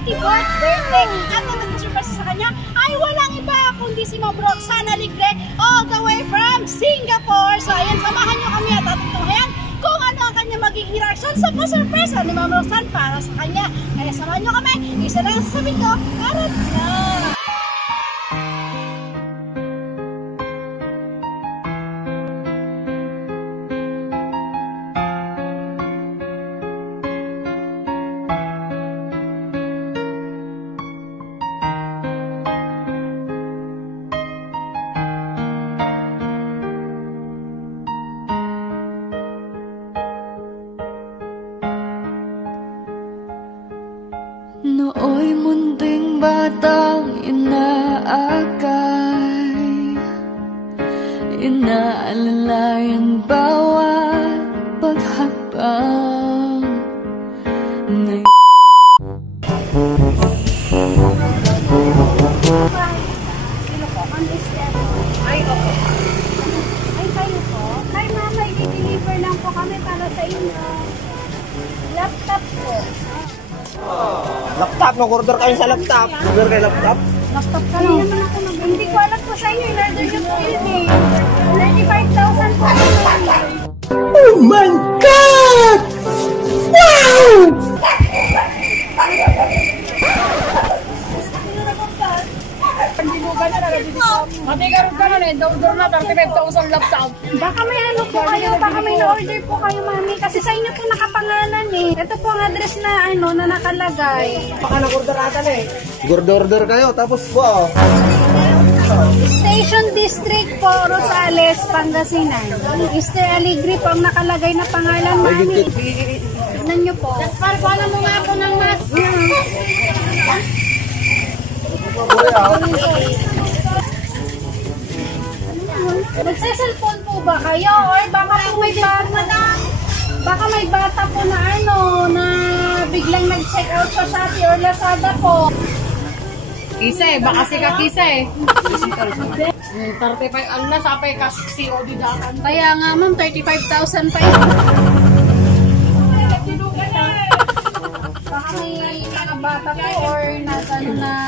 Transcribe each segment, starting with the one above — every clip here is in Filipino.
54th birthday. At ang nag-surprise sa kanya ay walang iba kundi si Ma'am Roxanne Alegre all the way from Singapore. So ayan, samahan nyo kami at atutunghayan kung ano ang kanya magiging reaction sa pa-surprise ni Ma'am Roxanne para sa kanya. Kaya samahan nyo kami. Isa lang sasabihin ko, karat na! Nooy munting batang inaakay, inaalalayan bawat paghakbang. Sino po? Ay, okay. Ay, kayo po? Hi, ma'am. May deliver lang po kami para sa inyo. Laptop po. Laptop, mag-order kayo sa laptop. Order kayo laptop. Laptop ka lang. Hindi ko alam po sa inyo. In-order nyo po yun eh. 35,000 po. Oh my God! Wow! Matigaroon ka na rin, door na 35,000 laptop. Baka may ano po kayo, baka may na-order po kayo, mami. Kasi sa inyo po nakapangalan eh. Ito po ang address na ano na nakalagay. Baka nag-order ata na eh. Order kayo, tapos po. Station District po, Rosales, Pangasinan. Mr. Alegre po ang nakalagay na pangalan, mami. Tignan nyo po. Pala mo nga ako ng mas. Magse-cellphone po ba kayo? Or baka po may bata? Baka may bata po na ano, na biglang nag-check out sa Shopee or Lazada po. Kisa eh, baka si kakisa eh. 35, ano na, sapay ka COD dakan. Kaya nga ma'am, 35,000 pa yun. Baka may mga bata po or na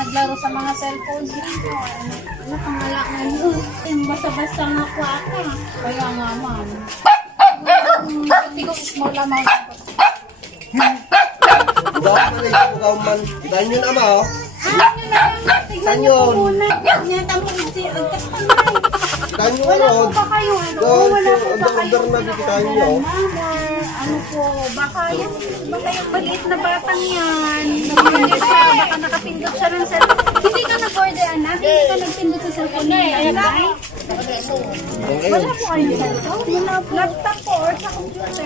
naglaro sa mga cellphones dito. Ano pangala nga yun? Yung basta-basta nga po ako. Kaya nga ma'am. Hindi ko small amount. Kita nyo naman oh. Tignan nyo po muna. Kita nyo wala po ba kayo ano? Wala po ba kayo nyo. Ano po, baka yung maliit na batang yan. Baka nakapindot siya ng cellphone. Hindi ka nag-order, anak? Hindi ka nagpindot sa cellphone niya, anak? Wala po kayong cellphone? Laptop po or sa computer?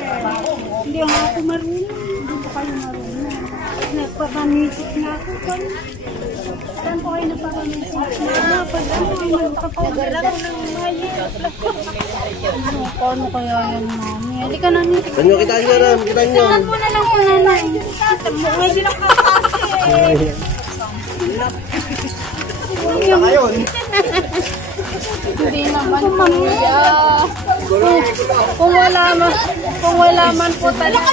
Hindi nga ako marunong. Hindi po kayo marunong. Nagpapamisip na ako. Saan po kayo nagpapamisip na? Pag ano, magpapag-order ako ng mali. Paano kaya yan, mami? Hindi ka namin. Kanyo, kita nyo rin, kita nyo. Saan mo na lang po, nanay. May binakakasi eh. Ayun. Hindi naman kuya. Kung wala man po talaga.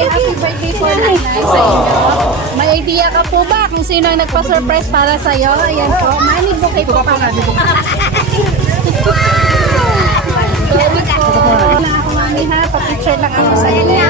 Happy birthday po nanay sa inyo. May idea ka po ba kung sino ang nagpa-surprise para sa'yo? Ayan po. Money bouquet po pa. Wala ako mami ha. Pa-picture lang ako sa inyo.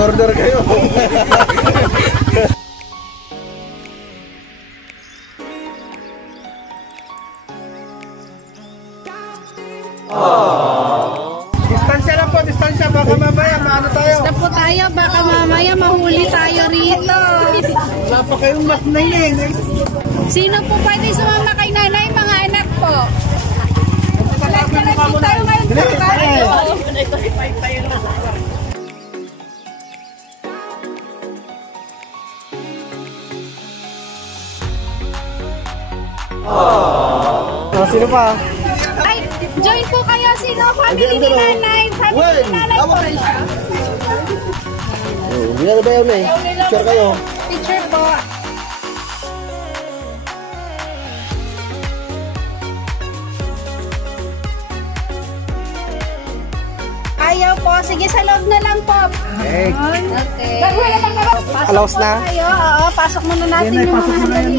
Order kayo. tayo rito. Wala pa kayong mas na yun. Sino po pwede sumama kay nanay, mga anak po? Tayo ngayon sa tayo. Sino pa? Ay, join po kayo. Sino? Family ni nanay. Family ni nanay po. Hindi na ba yun eh? Sure kayo? Teacher po. Ayaw po. Sige, sa loob na lang po. Okay. Okay. Pasok Allows po na? Kayo. Oo, pasok muna natin yung mga sandali.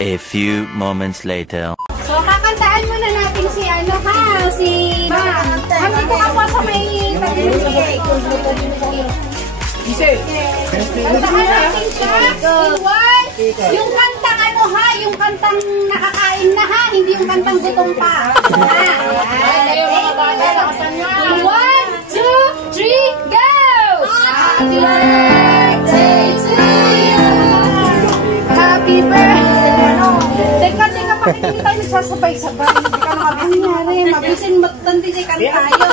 A few moments later. So, kakantaan muna natin si ano ha, si Ma'am. Ma'am, dito ka po sa may tabi-tabi. Kantahan natin siya. Yung kantang ano ha, yung kantang nakakain na ha, hindi yung kantang gutom pa. One, two, three, go! Happy birthday to you. Happy birthday. Teka, bakit hindi tayo nagsasabay-sabay? Hindi ka nakabisi. Mabisin matandisikan tayo.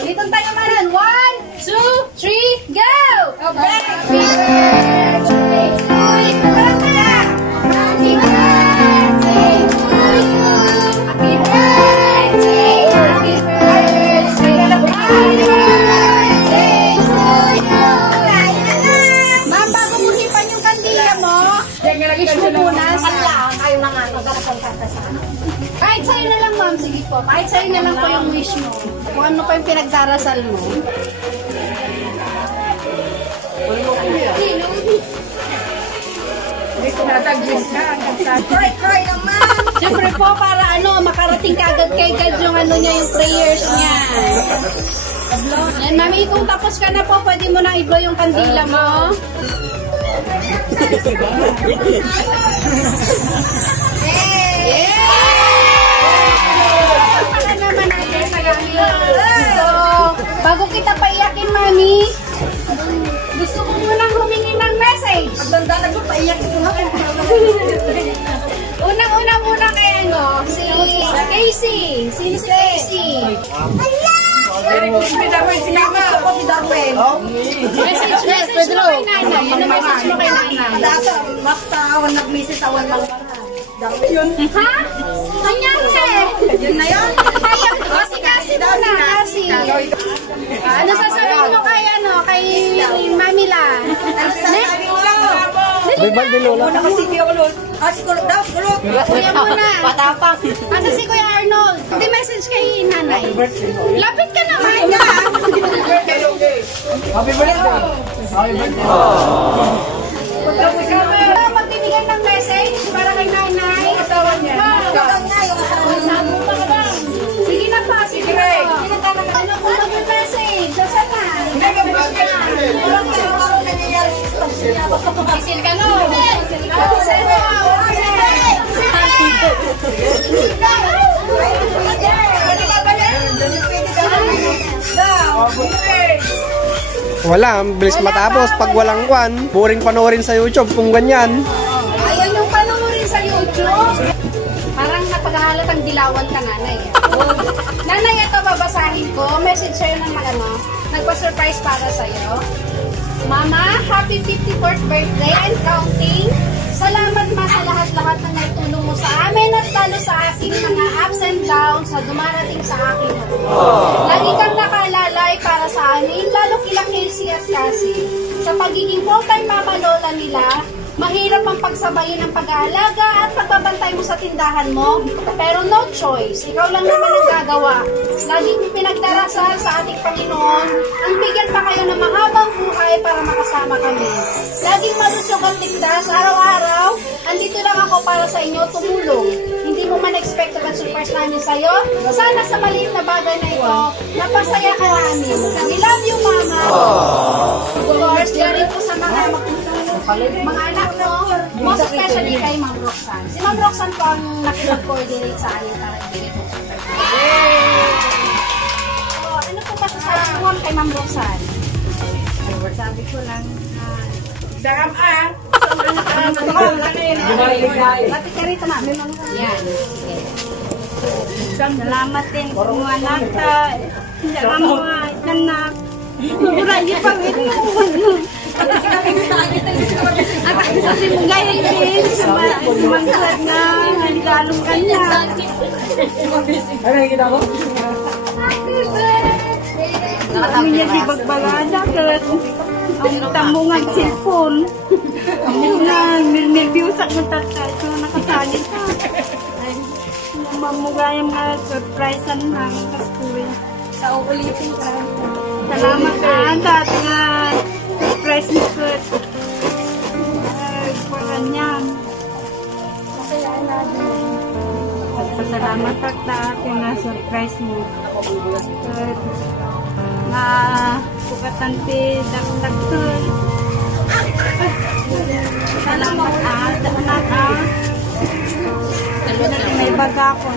Ulitin tayo manan. 1, 2, 3, go! Happy birthday to you. Happy birthday to you. Happy birthday. Happy birthday. Happy birthday to you. Ma'am, bago mo hipan yung kandila mo, wish mo muna sa... Kahit sa'yo na lang, ma'am. Sige po. Kahit sa'yo na lang po yung wish mo. Kung ano pa yung pinagdarasal mo. Cry naman! Siyempre po, para ano, makarating kagad kay God yung ano niya, yung prayers niya. Yan, mami, kung tapos ka na po, pwede mo nang i-blow yung kandila mo. Bago kita paiyakin, mami, gusto ko munang humingi ng message. Pagdanda nagpapaiyak ko na. Unang-una muna kay ano, si Casey. Si Casey. Gusto ko si Darwin. Message mo kay nanay. Ano message mo kay nanay? Basta awan nag-message awan lang. Ha? Nangyari? Yun na yun. Si Cassie muna. Cassie. Ano sasabihin mo kay ano? Kay Mami La? Sasabi ko lang. May balde lola. Muna kasi Kuya Kulot. Si Kulot daw, Kulot. Kuya muna. Patapang. Asa si Kuya Arnold? Hindi message kay nanay. Lapit ka naman. Happy birthday. Happy birthday. Magbibigay ng message para kay nanay. Asawa niya. Yung asawa niya. Sige na pa. Sige na. Ano po mag-message? Saan na? Isil ka no? Isil ka Wala, ang bilis matapos. Pag walang kwan, boring panoorin sa YouTube kung ganyan. Ayan yung panoorin sa YouTube. Parang napaghahalatang dilawan ka, nanay. Nanay, ito babasahin ko. Message sa'yo ng nagpa-surprise para sa'yo. Mama, happy 54th birthday and counting. Salamat ma sa lahat-lahat na naitulong mo sa amin at lalo sa aking mga ups and downs na dumarating sa akin. Lagi kang nakalalay para sa amin, lalo kila Casey at Cassie. Sa pagiging full-time mama lola nila, mahirap ang pagsabayin ng pag-aalaga at pagbabantay mo sa tindahan mo. Pero no choice, ikaw lang naman ang gagawa. Lagi kong pinagdarasal sa ating Panginoon ang bigyan pa kayo ng mahabang buhay para makasama kami. Laging malusog at ligtas, araw-araw, andito lang ako para sa inyo tumulong. Hindi mo man expect ang surprise namin sa'yo. Sana sa maliit na bagay na ito, napasaya ka namin. We love you, Mama. Of course, diyan rin po sa mga magtutulong Mga anak mo, most especially kay Ma'am Roxanne. Si Ma'am Roxanne po ang nakipag-coordinate sa akin para ibigay po sa ano po masasabi mo kay Ma'am Roxanne? Sabi ko lang lapit ka rito, ma'am. Yan. Salamat din kung anak ta. Salamat mga anak. Wala niyo pang ito. Kasi mong gaya din sa mansad na haligalong kanya. Ano yung kita ko? Kami niya di bagbalada kat ang tambungan cellphone. Ang na nilbiusak ng tatay. So nakasali ka. Mamugayang nga surprisean lang kastuwi. Sa ulitin ka. Salamat ka. Dati nga surprise ni Kurt. Ganyan. Salamat ka dati nga surprise mo. Na sukatan ti dag-dag to. Salamat anak may baga ko.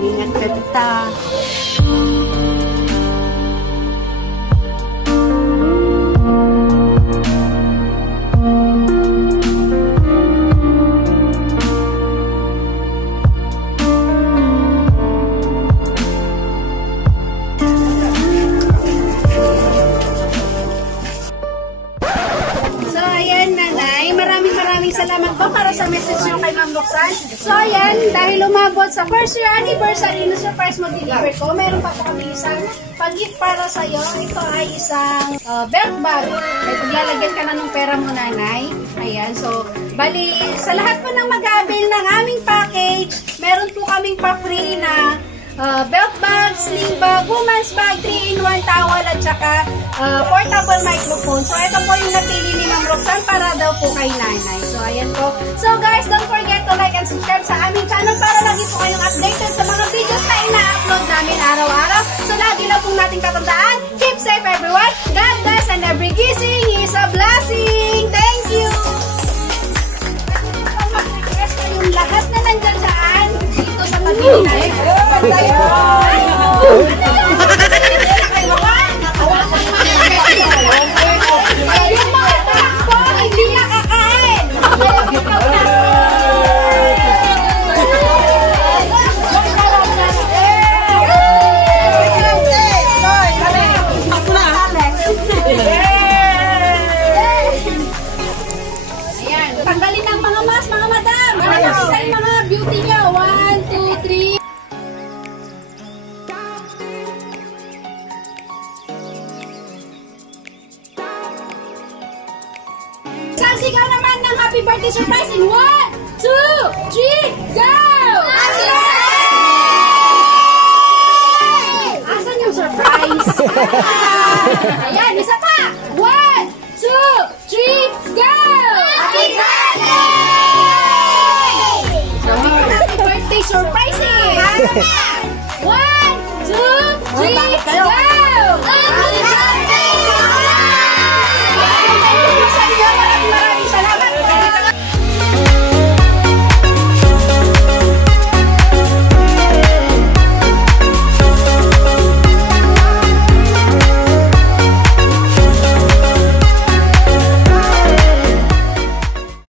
Ingat ka kita. Salamat po para sa message nyo kay Ma'am Roxanne. So ayan, dahil umabot sa first year anniversary na surprise mo deliver ko, meron pa po kami isang pag-gift para sa iyo. Ito ay isang belt bag. Ay paglalagyan ka na ng pera mo, nanay. Ayan, so bali sa lahat po ng mag-avail ng aming package, meron po kaming pa-free na belt bag, sling bag, woman's bag, 3-in-1 towel at saka portable microphone. So ito po yung napili ni Ma'am Roxanne para daw po kay nanay. So ayan po. So guys, don't forget to like and subscribe sa aming channel para lagi po kayong updated sa mga videos na ina-upload namin araw-araw. So lagi lang po nating tatandaan, keep safe everyone, God bless, and every gising is a blessing. Thank you! Mag-request kayong lahat na nandyan daan dito sa pag-ibig. Yung mga takbo, hindi niya kakain. Ayan, tanggalin ang mga mask, mga madam. Tanggalin mga beauty niya. 1, 2, 3. Sigaw naman ng happy birthday surprise in 1, 2, 3, go! Asan yung surprise? Ayan, isa pa! 1, 2, 3, go! Happy birthday! Happy birthday surprise! 1, 2, 3, go!